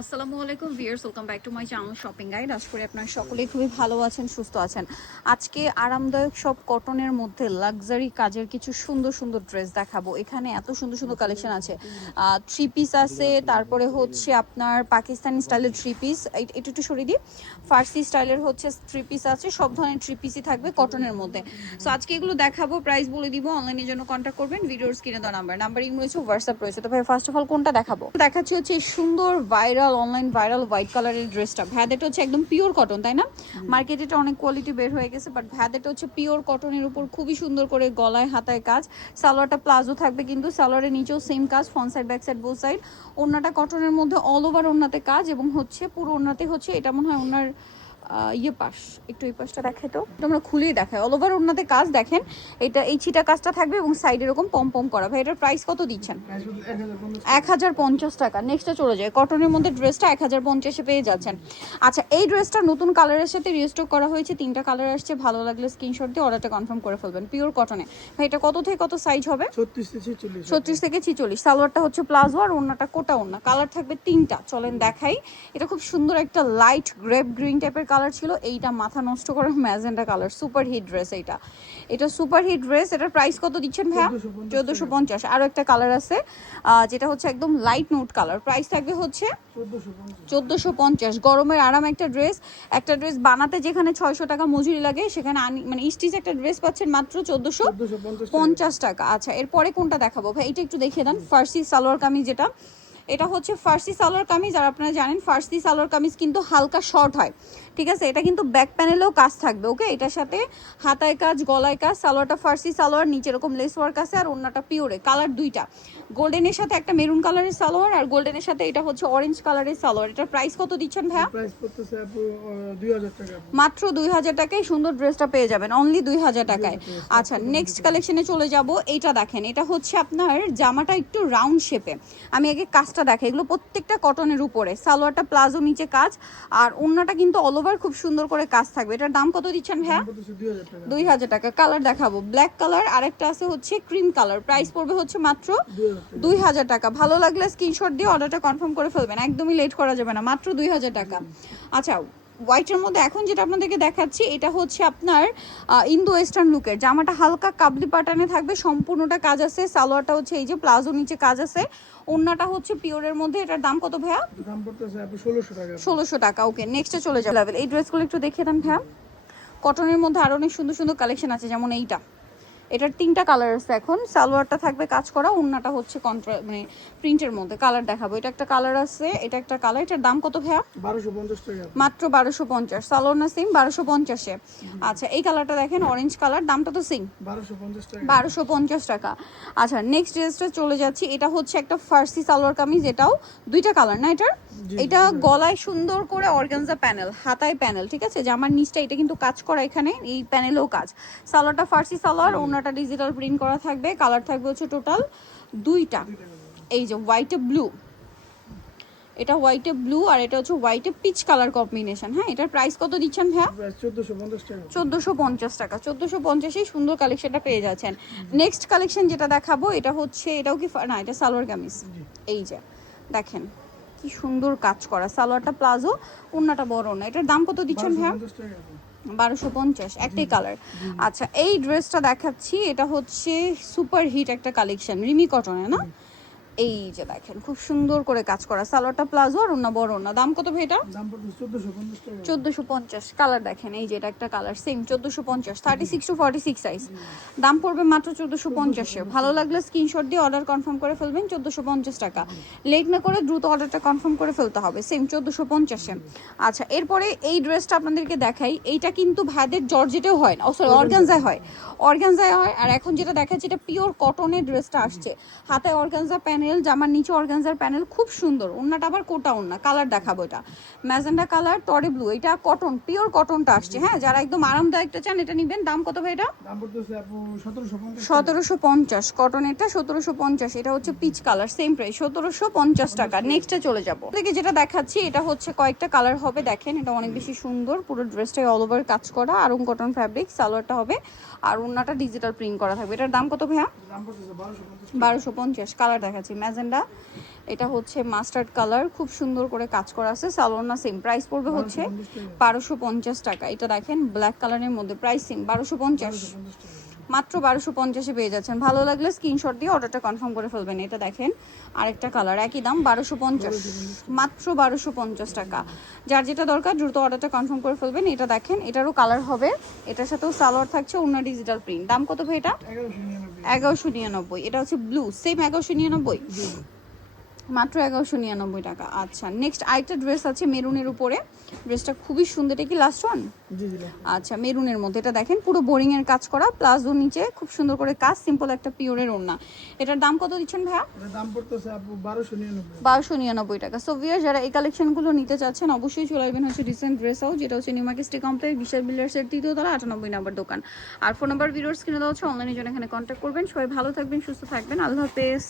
আসসালামু আলাইকুম viewers, welcome back to my channel shopping guide. আশা করি আপনারা সকলেই খুবই ভালো আছেন, সুস্থ আছেন। আজকে আরামদায়ক সব কটনের মধ্যে লাক্সারি কাজের কিছু সুন্দর সুন্দর ড্রেস দেখাবো। এখানে এত সুন্দর সুন্দর কালেকশন আছে। থ্রি পিস আছে, তারপরে হচ্ছে আপনার পাকিস্তানি স্টাইলের থ্রি পিস, একটু একটু সরিয়ে দিই, ফার্সি স্টাইলের হচ্ছে থ্রি পিস আছে। সব ধরনের থ্রি পিসই থাকবে কটনের মধ্যে। সো আজকে এগুলো দেখাবো, প্রাইস বলে দিব। অনলাইনের জন্য কন্ট্যাক্ট করবেন, ভিডিওর স্ক্রিনে দেওয়া নাম্বার ইমো রয়েছে, হোয়াটসঅ্যাপ রয়েছে। তো ভাই ফার্স্ট অফ অল কোনটা দেখাবো? দেখাচ্ছি হচ্ছে এই সুন্দর অনলাইন ভাইরাল হোয়াইট কালারের ড্রেসটা। ভ্যাদেটা হচ্ছে একদম পিওর কটন, তাই না? মার্কেটে এটা অনেক কোয়ালিটি বের হয়ে গেছে, বাট ভ্যাদেটা হচ্ছে পিওর কটনের উপর খুবই সুন্দর করে গলায় হাতায় কাজ। সালোয়ারটা প্লাজো থাকবে, কিন্তু সালোয়ারের নিচেও সেম কাজ, front side back side both side. ওড়নাটা কটনের মধ্যে অল ওভার ওড়নাতে কাজ, এবং হচ্ছে পুরো ওড়নাতে হচ্ছে, এটা মনে হয় ওনার ইয়ে পাশ, একটু এই পাশটা দেখাই তো, আমরা খুলেই দেখাই। অল ওভার ওড়নাতে কাজ দেখেন, এটা এই ছিটা কাজটা থাকবে এবং সাইড এরকম পম পম করা। ভাই এটার প্রাইস কত দিচ্ছেন? 1050 টাকা। নেক্সটে চলে যায়, কটনের মধ্যে ড্রেসটা 1050-এ পেয়ে যাচ্ছেন। আচ্ছা, এই ড্রেসটা নতুন কালারের সাথে রিস্টক করা হয়েছে, 3টা কালার আসছে। ভালো লাগলে স্ক্রিনশট দিয়ে অর্ডারটা কনফার্ম করে ফেলবেন। পিওর কটনে। ভাই এটা কত থেকে কত সাইজ হবে? 36 থেকে 46। সালোয়ারটা হচ্ছে প্লাজো আর ওড়নাটা কোটা ওড়না। কালার থাকবে 3টা, চলেন দেখাই। এটা খুব সুন্দর একটা লাইট গ্রেপ গ্রিন টাইপের কালার ছিল, এইটা মাথা নষ্ট করার magenta colour. Super hit dress এটা সুপার হিট ড্রেস। এটার প্রাইস কত দিচ্ছেন ভাইয়া? 1450। আরো একটা কালার আছে যেটা হচ্ছে একদম লাইট নোট কালার, প্রাইস থাকবে হচ্ছে 1450। গরমের আরাম একটা ড্রেস। একটা ড্রেস বানাতে যেখানে 600 টাকা মজুরি লাগে, সেখানে মানে স্টিচ একটা ড্রেস পাচ্ছেন মাত্র 1450 টাকা। আচ্ছা, এরপরে কোনটা দেখাবো ভাই? এটা একটু দেখিয়ে দেন। ফার্সি সালোয়ার কামিজ, এটা হচ্ছে ফার্সি সালোয়ার কামিজ। আর আপনারা জানেন ফার্সি সালোয়ার কামিজ কিন্তু হালকা শর্ট হয়, ঠিক আছে? এটা কিন্তু ব্যাক প্যানেলেও কাজ থাকবে, ওকে? এটার সাথে হাতায় কাজ, গলায় কাজ। সালোয়ারটা ফার্সি সালোয়ার, নিচে এরকম লেস ওয়ার্ক আছে, আর ওড়নাটা পিওরে। কালার দুইটা, গোল্ডেনের সাথে একটা মেরুন কালারের সালোয়ার, আর গোল্ডেনের সাথে এটা হচ্ছে অরেঞ্জ কালারের সালোয়ার। এটার প্রাইস কত দিচ্ছেন ভাইয়া? প্রাইস পড়তেছে আপু 2000 টাকা। মাত্র 2000 টাকায় সুন্দর ড্রেসটা পেয়ে যাবেন, অনলি 2000 টাকায়। আচ্ছা, নেক্সট কালেকশনে চলে যাব। এইটা দেখেন, এটা হচ্ছে আপনার জামাটা একটু রাউন্ড শেপে। আমি আগে কাজটা দেখাই। এগুলো প্রত্যেকটা কটনের উপরে, সালোয়ারটা প্লাজো, নিচে কাজ, আর ওড়নাটা কিন্তু অল ওভার খুব সুন্দর করে কাজ থাকবে। এটার দাম কত দিচ্ছেন ভাইয়া? 2000 টাকা। কালার দেখাবো, ব্ল্যাক কালার, আরেকটা আছে হচ্ছে ক্রিম কালার। প্রাইস পড়বে হচ্ছে মাত্র 2000 টাকা। ভালো লাগলে স্ক্রিনশট দিয়ে অর্ডারটা কনফার্ম করে ফেলবেন, একদমই লেট করা যাবে না, মাত্র 2000 টাকা। আচ্ছা, হোয়াইটের মধ্যে এখন যেটা আপনাদেরকে দেখাচ্ছি, এটা হচ্ছে আপনার ইন্দো ওয়েস্টার্ন লুকের। জামাটা হালকা কাবলি প্যাটার্নে থাকবে, সম্পূর্ণটা কাজ আছে। সালোয়ারটা হচ্ছে এই যে প্লাজো, নিচে কাজ আছে। ওড়নাটা হচ্ছে পিওরের মধ্যে। এটার দাম কত ভাইয়া? দাম পড়তেছে আপু 1600 টাকা। 1600 টাকা। ওকে, নেক্সটে চলে যাবে। এই ড্রেসগুলো একটু দেখিয়ে দেন ভাইয়া। কটনের মধ্যে আরো অনেক সুন্দর সুন্দর কালেকশন আছে, যেমন এটার 3টা কালার আছে। এখন সালোয়ারটা থাকবে কাজ করা, ওড়নাটা হচ্ছে মানে প্রিন্টের মধ্যে। কালার দেখাবো, এটা একটা কালার আছে, এটা একটা কালার। এটার দাম কত ভাইয়া? 1250 টাকা। মাত্র 1250। সালোয়ার না সেম 1250-এ। আচ্ছা, এই কালারটা দেখেন, অরেঞ্জ কালার, দামটা তো সেম, 1250 টাকা। 1250 টাকা। আচ্ছা, নেক্সট ড্রেসটা চলে যাচ্ছি। এটা হচ্ছে একটা ফার্সি সালোয়ার কামিজ, এটাও 2টা কালার না এটার। এটা গলায় সুন্দর করে অর্গানজা প্যানেল, হাতায় প্যানেল, ঠিক আছে? জামার নিচটা এটা কিন্তু কাজ করা, এখানে এই প্যানেলেও কাজ। সালোয়ারটা ফার্সি সালোয়ার, ওড়নাটা ডিজিটাল প্রিন্ট করা থাকবে। কালার থাকবে হচ্ছে টোটাল 2টা। এই যে হোয়াইটে ব্লু, এটা হোয়াইটে ব্লু, আর এটা হচ্ছে হোয়াইটে পিচ কালার কম্বিনেশন। হ্যাঁ, এটার প্রাইস কত দিচ্ছেন ভাইয়া? 1450 টাকা। 1450 টাকা। 1450-এই সুন্দর কালেকশনটা পেয়ে যাচ্ছেন। নেক্সট কালেকশন যেটা দেখাবো, এটা হচ্ছে, এটাও কি না, এটা সালোয়ার কামিজ। এই যে দেখেন কি সুন্দর কাজ করা, সালোয়ারটা প্লাজো, ওড়নাটা বড় না। এটার দাম কত দিচ্ছেন ভাইয়া? 1250। একটাই কালার। আচ্ছা, এই ড্রেসটা দেখাচ্ছি, এটা হচ্ছে সুপার হিট একটা কালেকশন, রিমি কটনে না? এই যে দেখেন খুব সুন্দর করে কাজ করা, সালোয়ারটা প্লাজো আর ওড়না বড় না। দাম কত ভাই এটা? দাম পড়তেছে 1450 টাকা। 1450। কালার দেখেন, এই যে এটা একটা কালার, সেম 1450, 36 to 46 সাইজ। দাম পড়বে মাত্র 1450-এ। ভালো লাগলে স্ক্রিনশট দিয়ে অর্ডার কনফার্ম করে ফেলবেন, 1450 টাকা। লেট না করে দ্রুত অর্ডারটা কনফার্ম করে ফেলতে হবে, সেম 1450-এ। আচ্ছা, এরপরে এই ড্রেসটা আপনাদেরকে দেখাই। এইটা কিন্তু ভাইদের জর্জেটেও হয় না, সরি অর্গানজায় হয়, অর্গানজায় হয়। আর এখন যেটা দেখাচ্ছি, এটা পিওর কটনের ড্রেসটা আসছে, হাতে অর্গানজা প্যানেল, জামার নিচে অর্গানজার প্যানেল, খুব সুন্দর। ওড়নাটা আবার কোটা ওড়না। কালার দেখাবো, এটা ম্যাজেন্ডা কালার, টরে ব্লু। এটা কটন, পিওর কটনটা আসছে। হ্যাঁ, যারা একদম আরামদায়কটা চান এটা নেবেন। দাম কত ভাই এটা? দাম পড়তেছে আপু 1750। 1750 কটনেরটা, 1750। এটা হচ্ছে পিচ কালার, সেম প্রাইস 1750 টাকা। নেক্সটে চলে যাবো। থেকে যেটা দেখাচ্ছি, এটা হচ্ছে কয়েকটা কালার হবে, দেখেন এটা অনেক বেশি সুন্দর। পুরো ড্রেসটাই অল ওভার কাজ করা, আরং কটন ফ্যাব্রিক। সালোয়ারটা হবে আর ওড়নাটা ডিজিটাল প্রিন্ট করা থাকবে। এটার দাম কত ভাইয়া? দাম পড়তেছে 1250। 1250। কালার দেখাচ্ছি, ম্যাজেন্ডা, এটা হচ্ছে মাস্টার্ড কালার, খুব সুন্দর করে কাজ করা আছে। সালোয়ার সেম প্রাইস পড়বে হচ্ছে 1250 টাকা। এটা দেখেন ব্ল্যাক কালারের মধ্যে, প্রাইস সেম 1250, মাত্র 1250-এ পেয়ে যাচ্ছেন। ভালো লাগলে স্ক্রিনশট দিয়ে অর্ডারটা কনফার্ম করে ফেলবেন। এটা দেখেন আরেকটা কালার, একই দাম 1250, মাত্র 1250 টাকা। যার যেটা দরকার দ্রুত অর্ডারটা কনফার্ম করে ফেলবেন। এটা দেখেন, এটারও কালার হবে, এটার সাথেও সালোয়ার থাকছে, অন্য ডিজিটাল প্রিন্ট। দাম কত ভাই এটা? 1199। এটা হচ্ছে ব্লু, সেম 1199, মাত্র 1199 টাকা। আচ্ছা, নেক্সট আরেকটা ড্রেস আছে মেরুনের উপরে, ড্রেসটা খুবই সুন্দর। এটা কি লাস্ট ওয়ান? জি জি। আচ্ছা, মেরুনের মধ্যে, এটা দেখেন পুরো বোরিং এর কাজ করা, প্লাজো নিচে খুব সুন্দর করে কাজ, সিম্পল একটা পিওরের ওড়না। এটার দাম কত দিচ্ছেন ভাইয়া? এটার দাম পড়তেছে আপু 1299। 1299 টাকা। সো ভিউয়ার যারা এই কালেকশনগুলো নিতে চাচ্ছেন অবশ্যই চলে আসবেন হচ্ছে রিসেন্ট ড্রেস হাউস, যেটা হচ্ছে নিউ মার্কেট সিটি কমপ্লেক্স, বিশাল বিল্ডার্সের 3য় তলা, 98 নম্বর দোকান। আর ফোন নাম্বার ভিডিওস কিনে দেওয়া হচ্ছে, অনলাইনে জন্য এখানে কন্ট্যাক্ট করবেন। সবাই ভালো থাকবেন, সুস্থ থাকবেন, আল্লাহ হাফেজ।